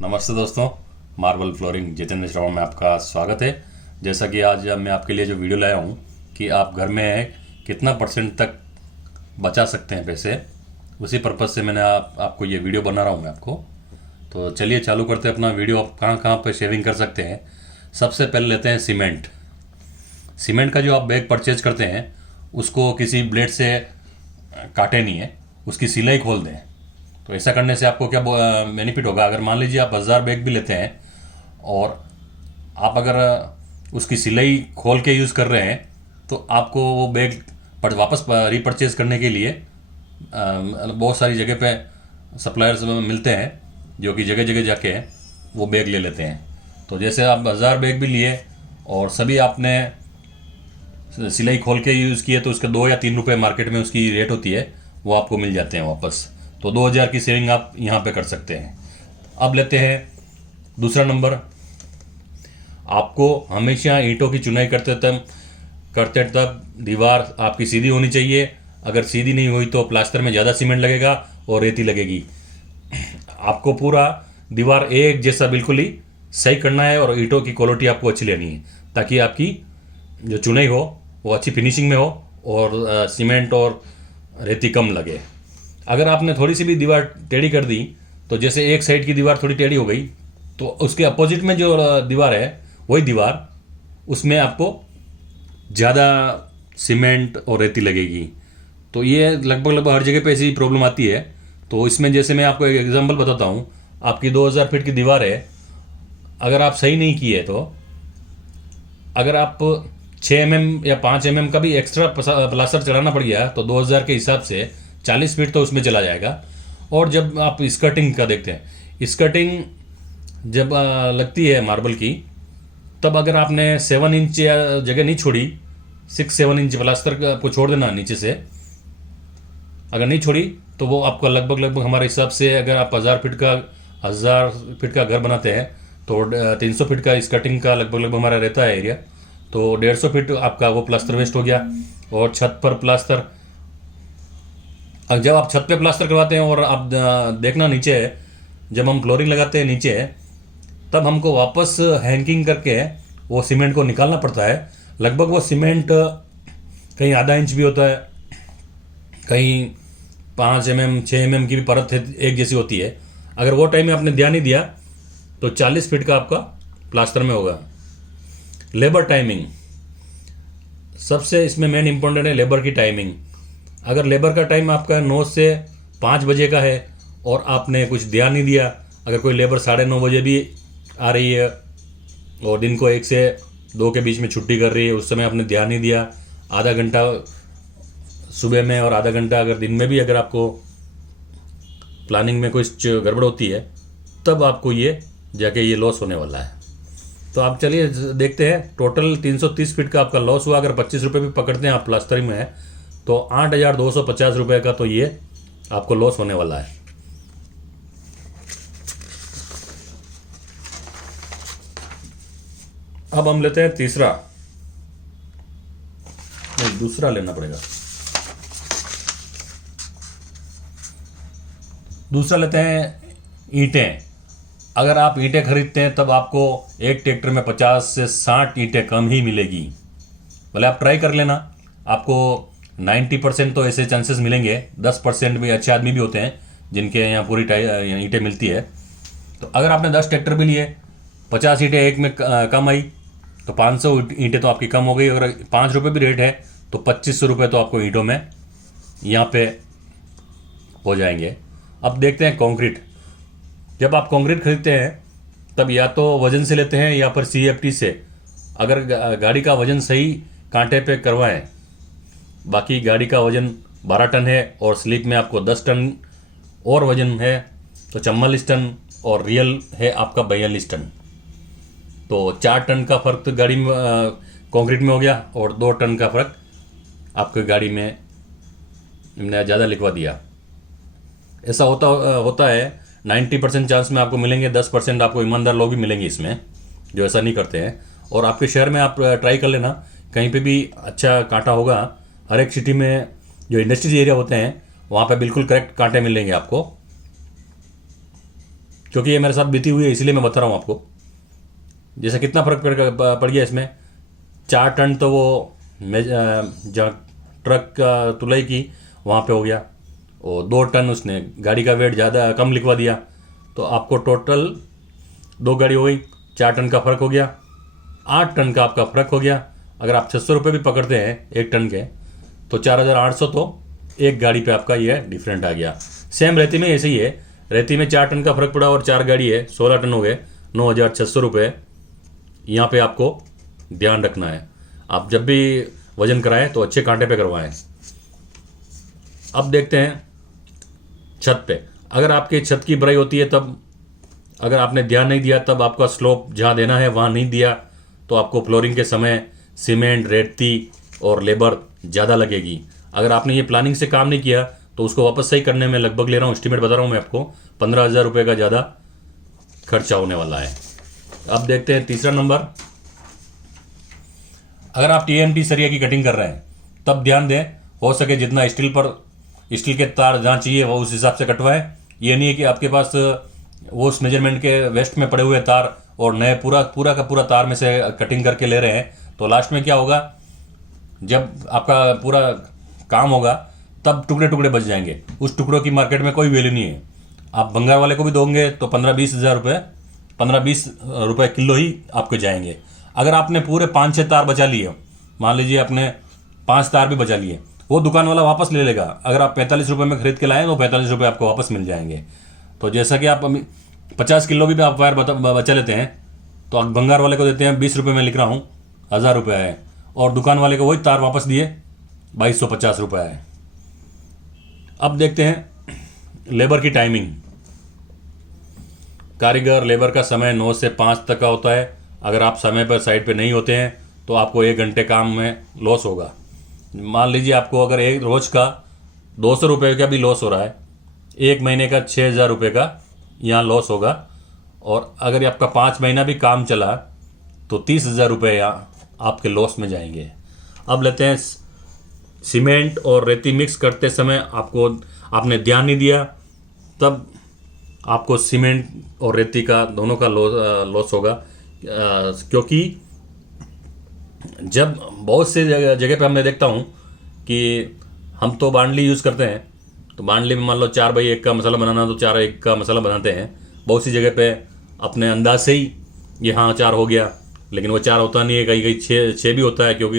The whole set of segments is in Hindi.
नमस्ते दोस्तों, मार्बल फ्लोरिंग जितेंद्र शर्मा में आपका स्वागत है। जैसा कि आज मैं आपके लिए जो वीडियो लाया हूँ कि आप घर में कितना परसेंट तक बचा सकते हैं पैसे, उसी पर्पज़ से मैंने आपको ये वीडियो बना रहा हूँ मैं आपको। तो चलिए चालू करते हैं अपना वीडियो। आप कहाँ कहाँ पे शेविंग कर सकते हैं। सबसे पहले लेते हैं सीमेंट। सीमेंट का जो आप बैग परचेज करते हैं उसको किसी ब्लेड से काटे नहीं है, उसकी सिलाई खोल दें। तो ऐसा करने से आपको क्या बेनिफिट होगा, अगर मान लीजिए आप 1000 बैग भी लेते हैं और आप अगर उसकी सिलाई खोल के यूज़ कर रहे हैं तो आपको वो बैग वापस रीपरचेज करने के लिए बहुत सारी जगह पे सप्लायर्स मिलते हैं जो कि जगह जगह जाके वो बैग ले लेते हैं। तो जैसे आप 1000 बैग भी लिए और सभी आपने सिलाई खोल के यूज़ किए तो उसके 2 या 3 रुपये मार्केट में उसकी रेट होती है, वो आपको मिल जाते हैं वापस। तो 2000 की सेविंग आप यहाँ पे कर सकते हैं। अब लेते हैं दूसरा नंबर। आपको हमेशा ईंटों की चुनाई करते तब दीवार आपकी सीधी होनी चाहिए। अगर सीधी नहीं हुई तो प्लास्टर में ज़्यादा सीमेंट लगेगा और रेती लगेगी। आपको पूरा दीवार एक जैसा बिल्कुल ही सही करना है और ईंटों की क्वालिटी आपको अच्छी लेनी है ताकि आपकी जो चुनाई हो वो अच्छी फिनिशिंग में हो और सीमेंट और रेती कम लगे। अगर आपने थोड़ी सी भी दीवार टेढ़ी कर दी, तो जैसे एक साइड की दीवार थोड़ी टेढ़ी हो गई तो उसके अपोजिट में जो दीवार है वही दीवार, उसमें आपको ज़्यादा सीमेंट और रेती लगेगी। तो ये लगभग लगभग हर जगह पे ऐसी प्रॉब्लम आती है। तो इसमें जैसे मैं आपको एक एग्जांपल बताता हूँ। आपकी 2000 फीट की दीवार है, अगर आप सही नहीं किए तो अगर आप 6 mm या 5 mm का भी एक्स्ट्रा प्लास्टर चढ़ाना पड़ गया तो 2000 के हिसाब से 40 फीट तो उसमें चला जाएगा। और जब आप स्कर्टिंग का देखते हैं, स्कर्टिंग जब लगती है मार्बल की, तब अगर आपने 7 इंच या जगह नहीं छोड़ी, 6-7 इंच प्लास्टर को छोड़ देना नीचे से, अगर नहीं छोड़ी तो वो आपका लगभग हमारे हिसाब से अगर आप 1000 फीट का घर बनाते हैं तो 300 फीट का स्कर्टिंग का लगभग हमारा रहता है एरिया। तो 150 फीट आपका वो प्लास्टर वेस्ट हो गया। और छत पर प्लास्टर, जब आप छत पे प्लास्टर करवाते हैं और आप देखना नीचे है, जब हम फ्लोरिंग लगाते हैं नीचे है, तब हमको वापस हैंगिंग करके वो सीमेंट को निकालना पड़ता है। लगभग वो सीमेंट कहीं आधा इंच भी होता है, कहीं 5 mm 6 mm की भी परत है, एक जैसी होती है। अगर वो टाइम में आपने ध्यान नहीं दिया तो 40 फीट का आपका प्लास्टर में होगा। लेबर टाइमिंग सबसे इसमें मेन इंपॉर्टेंट है, लेबर की टाइमिंग। अगर लेबर का टाइम आपका 9 से 5 बजे का है और आपने कुछ ध्यान नहीं दिया, अगर कोई लेबर 9:30 बजे भी आ रही है और दिन को 1 से 2 के बीच में छुट्टी कर रही है, उस समय आपने ध्यान नहीं दिया, आधा घंटा सुबह में और आधा घंटा अगर दिन में भी अगर आपको प्लानिंग में कुछ गड़बड़ होती है, तब आपको ये जाके ये लॉस होने वाला है। तो आप चलिए देखते हैं। टोटल 330 फीट का आपका लॉस हुआ। अगर 25 रुपये भी पकड़ते हैं आप प्लास्टरिंग में तो 8250 रुपये का तो ये आपको लॉस होने वाला है। अब हम लेते हैं तीसरा, नहीं दूसरा लेना पड़ेगा। दूसरा लेते हैं ईंटें। अगर आप ईंटें खरीदते हैं तब आपको एक ट्रैक्टर में 50 से 60 ईंटें कम ही मिलेगी। भले आप ट्राई कर लेना, आपको 90% तो ऐसे चांसेस मिलेंगे। 10% भी अच्छे आदमी भी होते हैं जिनके यहाँ पूरी ईंटें मिलती है। तो अगर आपने 10 ट्रैक्टर भी लिए, 50 ईंटें एक में कम आई तो 500 ईंटें तो आपकी कम हो गई। अगर 5 रुपये भी रेट है तो 2500 रुपये तो आपको ईंटों में यहाँ पे हो जाएंगे। अब देखते हैं कंक्रीट। जब आप कंक्रीट खरीदते हैं तब या तो वजन से लेते हैं या फिर CFT से। अगर गाड़ी का वजन सही कांटे पे करवाएं, बाकी गाड़ी का वजन 12 टन है और स्लिप में आपको 10 टन और वजन है तो 44 टन और रियल है आपका 42 टन। तो 4 टन का फ़र्क तो गाड़ी में कंक्रीट में हो गया और 2 टन का फ़र्क आपकी गाड़ी में ज़्यादा लिखवा दिया। ऐसा होता है। 90% चांस में आपको मिलेंगे, 10% आपको ईमानदार लोग भी मिलेंगे इसमें जो ऐसा नहीं करते हैं। और आपके शहर में आप ट्राई कर लेना, कहीं पे भी अच्छा कांटा होगा। हर एक सिटी में जो इंडस्ट्रीज एरिया होते हैं वहाँ पे बिल्कुल करेक्ट कांटे मिलेंगे आपको। क्योंकि ये मेरे साथ बीती हुई है इसलिए मैं बता रहा हूँ आपको। जैसे कितना फ़र्क पड़ गया इसमें। 4 टन तो वो जहाँ ट्रक का तुलाई की वहाँ पे हो गया, और 2 टन उसने गाड़ी का वेट ज़्यादा कम लिखवा दिया, तो आपको टोटल 2 गाड़ी हो गई, 4 टन का फ़र्क हो गया, 8 टन का आपका फ़र्क हो गया। अगर आप 600 रुपये भी पकड़ते हैं 1 टन के, तो 4800 तो एक गाड़ी पे आपका ये डिफरेंट आ गया। सेम रेती में ऐसे ही है, रेती में 4 टन का फ़र्क पड़ा और 4 गाड़ी है, 16 टन हो गए, 9600 रुपये यहाँ पे आपको ध्यान रखना है। आप जब भी वजन कराएं तो अच्छे कांटे पे करवाएं। अब देखते हैं छत पे। अगर आपके छत की भराई होती है तब अगर आपने ध्यान नहीं दिया, तब आपका स्लोप जहाँ देना है वहाँ नहीं दिया, तो आपको फ्लोरिंग के समय सीमेंट, रेती और लेबर ज़्यादा लगेगी। अगर आपने ये प्लानिंग से काम नहीं किया तो उसको वापस सही करने में लगभग ले रहा हूँ, एस्टिमेट बता रहा हूँ मैं आपको, 15,000 रुपये का ज़्यादा खर्चा होने वाला है। अब देखते हैं तीसरा नंबर। अगर आप TNT सरिया की कटिंग कर रहे हैं तब ध्यान दें, हो सके जितना स्टील के तार जहाँ चाहिए वो उस हिसाब से कटवाएं। ये नहीं है कि आपके पास वो उस मेजरमेंट के वेस्ट में पड़े हुए तार और नए पूरा का पूरा तार में से कटिंग करके ले रहे हैं, तो लास्ट में क्या होगा, जब आपका पूरा काम होगा तब टुकड़े टुकड़े बच जाएंगे। उस टुकड़ों की मार्केट में कोई वैल्यू नहीं है। आप भंगार वाले को भी दोगे तो 15-20 हज़ार रुपये, 15-20 रुपये किलो ही आपके जाएंगे। अगर आपने पूरे 5-6 तार बचा लिए, मान लीजिए आपने 5 तार भी बचा लिए, वो दुकान वाला वापस ले लेगा। अगर आप 45 रुपये में खरीद के लाएँ तो 45 रुपये आपको वापस मिल जाएंगे। तो जैसा कि आप 50 किलो भी आप वायर बचा लेते हैं, तो आप भंगार वाले को देते हैं 20 रुपये में लिख रहा हूँ, 1000 रुपये है, और दुकान वाले को वही तार वापस दिए 2250 रुपये है। अब देखते हैं लेबर की टाइमिंग। कारीगर लेबर का समय 9 से 5 तक का होता है। अगर आप समय पर साइट पे नहीं होते हैं तो आपको 1 घंटे काम में लॉस होगा। मान लीजिए आपको अगर एक रोज़ का 200 रुपये का भी लॉस हो रहा है, 1 महीने का 6000 रुपये का यहाँ लॉस होगा, और अगर आपका 5 महीना भी काम चला तो 30,000 रुपये यहाँ आपके लॉस में जाएंगे। अब लेते हैं सीमेंट और रेती मिक्स करते समय आपने ध्यान नहीं दिया, तब आपको सीमेंट और रेती का दोनों का लॉस होगा। क्योंकि जब बहुत से जगह पे मैं देखता हूँ कि हम तो बांडली यूज़ करते हैं, तो बांडली में मान लो 4x1 का मसाला बनाना तो 4x1 का मसाला बनाते हैं। बहुत सी जगह पे अपने अंदाज से ही ये हाँ 4 हो गया, लेकिन वो 4 होता नहीं है, कहीं कहीं 6 भी होता है। क्योंकि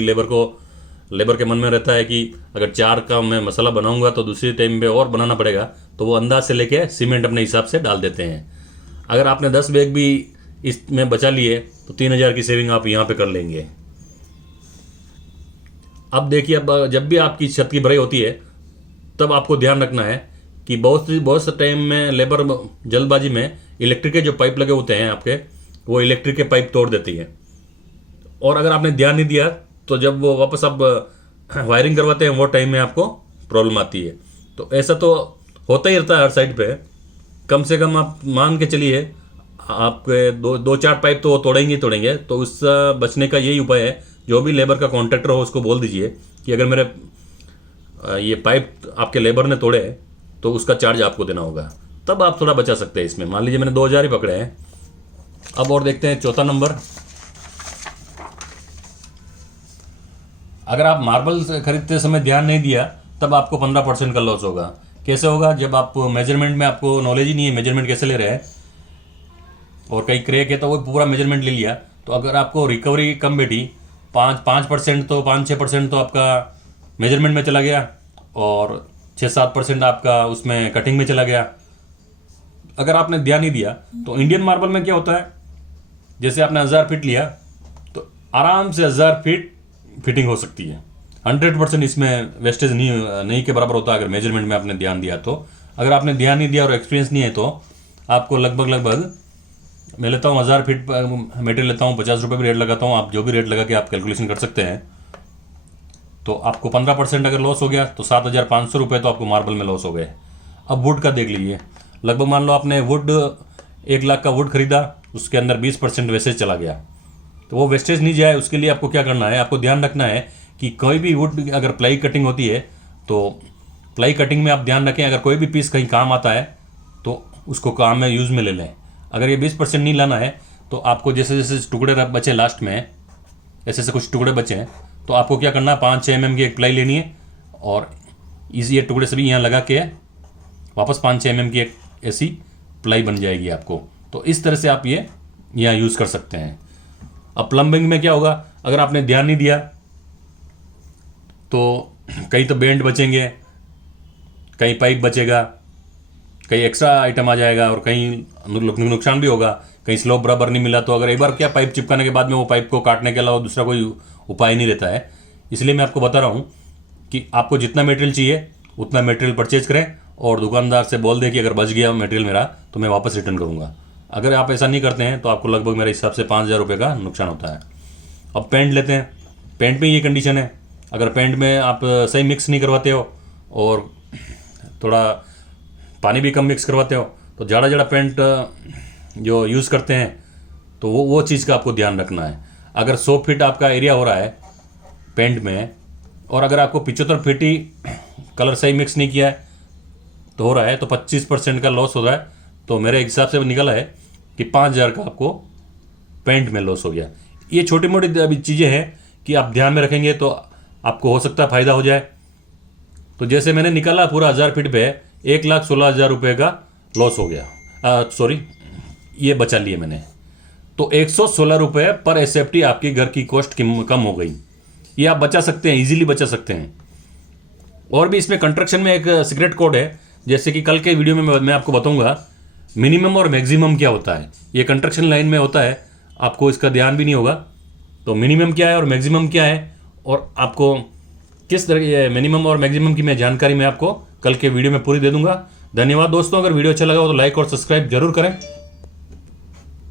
लेबर के मन में रहता है कि अगर 4 का मैं मसाला बनाऊंगा तो दूसरी टाइम पे और बनाना पड़ेगा, तो वो अंदाज से लेके सीमेंट अपने हिसाब से डाल देते हैं। अगर आपने 10 बैग भी इसमें बचा लिए तो 3000 की सेविंग आप यहाँ पे कर लेंगे। अब देखिए, अब जब भी आपकी छत की भराई होती है तब आपको ध्यान रखना है कि बहुत से टाइम में लेबर जल्दबाजी में इलेक्ट्रिक के जो पाइप लगे होते हैं आपके, वो इलेक्ट्रिक के पाइप तोड़ देती है। और अगर आपने ध्यान नहीं दिया तो जब वो वापस आप वायरिंग करवाते हैं वो टाइम में आपको प्रॉब्लम आती है। तो ऐसा तो होता ही रहता है हर साइड पे। कम से कम आप मान के चलिए आपके 2-4 पाइप तो वो तोड़ेंगे। तो उससे बचने का यही उपाय है, जो भी लेबर का कॉन्ट्रैक्टर हो उसको बोल दीजिए कि अगर मेरे ये पाइप आपके लेबर ने तोड़े तो उसका चार्ज आपको देना होगा, तब आप थोड़ा बचा सकते हैं इसमें। मान लीजिए मैंने 2000 ही पकड़े हैं। अब और देखते हैं चौथा नंबर। अगर आप मार्बल खरीदते समय ध्यान नहीं दिया तब आपको 15% का लॉस होगा। कैसे होगा? जब आप मेजरमेंट में आपको नॉलेज ही नहीं है मेजरमेंट कैसे ले रहे हैं, और कहीं क्रैक है तो वो पूरा मेजरमेंट ले लिया, तो अगर आपको रिकवरी कम बैठी 5% तो 5-6% तो आपका मेजरमेंट में चला गया, और 6-7% आपका उसमें कटिंग में चला गया। अगर आपने ध्यान नहीं दिया तो इंडियन मार्बल में क्या होता है, जैसे आपने 1000 फीट लिया तो आराम से 1000 फीट फिटिंग हो सकती है। 100% इसमें वेस्टेज नहीं के बराबर होता अगर मेजरमेंट में आपने ध्यान दिया तो। अगर आपने ध्यान नहीं दिया और एक्सपीरियंस नहीं है तो आपको लगभग मैं लेता हूँ 1000 फीट मटेरियल लेता हूँ, 50 रुपये भी रेट लगाता हूँ। आप जो भी रेट लगा के आप कैलकुलेशन कर सकते हैं। तो आपको 15% अगर लॉस हो गया तो 7500 रुपये तो आपको मार्बल में लॉस हो गए। अब वुड का देख लीजिए, लगभग मान लो आपने वुड 1 लाख का वुड खरीदा, उसके अंदर 20% वेस्टेज चला गया। तो वो वेस्टेज नहीं जाए उसके लिए आपको क्या करना है, आपको ध्यान रखना है कि कोई भी वुड अगर प्लाई कटिंग होती है तो प्लाई कटिंग में आप ध्यान रखें, अगर कोई भी पीस कहीं काम आता है तो उसको काम में यूज़ में ले लें। अगर ये 20% नहीं लाना है तो आपको जैसे जैसे टुकड़े बचे लास्ट में, ऐसे ऐसे कुछ टुकड़े बचे हैं, तो आपको क्या करना है, 5-6 mm की एक प्लाई लेनी है और इसी ये टुकड़े सभी यहाँ लगा के वापस 5-6 mm की एक ऐसी प्लाई बन जाएगी आपको। तो इस तरह से आप ये यहाँ यूज़ कर सकते हैं। अब प्लम्बिंग में क्या होगा, अगर आपने ध्यान नहीं दिया तो कहीं तो बेंड बचेंगे, कहीं पाइप बचेगा, कहीं एक्स्ट्रा आइटम आ जाएगा और कहीं नुकसान भी होगा, कहीं स्लोप बराबर नहीं मिला। तो अगर एक बार क्या पाइप चिपकाने के बाद में वो पाइप को काटने के अलावा दूसरा कोई उपाय नहीं रहता है। इसलिए मैं आपको बता रहा हूँ कि आपको जितना मटेरियल चाहिए उतना मटेरियल परचेज करें और दुकानदार से बोल दें कि अगर बच गया मटेरियल मेरा तो मैं वापस रिटर्न करूँगा। अगर आप ऐसा नहीं करते हैं तो आपको लगभग मेरे हिसाब से 5,000 रुपये का नुकसान होता है। अब पेंट लेते हैं, पेंट में ये कंडीशन है, अगर पेंट में आप सही मिक्स नहीं करवाते हो और थोड़ा पानी भी कम मिक्स करवाते हो तो ज़्यादा पेंट जो यूज़ करते हैं तो वो चीज़ का आपको ध्यान रखना है। अगर 100 फीट आपका एरिया हो रहा है पेंट में और अगर आपको 75 फीट ही कलर सही मिक्स नहीं किया है तो हो रहा है तो 25% का लॉस हो रहा है। तो मेरे हिसाब से निकला है कि 5,000 का आपको पेंट में लॉस हो गया। ये छोटी मोटी अभी चीज़ें हैं कि आप ध्यान में रखेंगे तो आपको हो सकता है फ़ायदा हो जाए। तो जैसे मैंने निकाला पूरा 1000 फीट पे 1,16,000 रुपये का लॉस हो गया, सॉरी ये बचा लिए मैंने। तो 116 रुपये पर एसएफटी आपकी घर की कॉस्ट कम हो गई। ये आप बचा सकते हैं, इजीली बचा सकते हैं। और भी इसमें कंस्ट्रक्शन में एक सीक्रेट कोड है, जैसे कि कल के वीडियो में मैं आपको बताऊंगा मिनिमम और मैक्सिमम क्या होता है। ये कंस्ट्रक्शन लाइन में होता है, आपको इसका ध्यान भी नहीं होगा। तो मिनिमम क्या है और मैक्सिमम क्या है और आपको किस तरह मिनिमम और मैक्सिमम की मैं जानकारी मैं आपको कल के वीडियो में पूरी दे दूंगा। धन्यवाद दोस्तों, अगर वीडियो अच्छा लगा हो तो लाइक और सब्सक्राइब जरूर करें।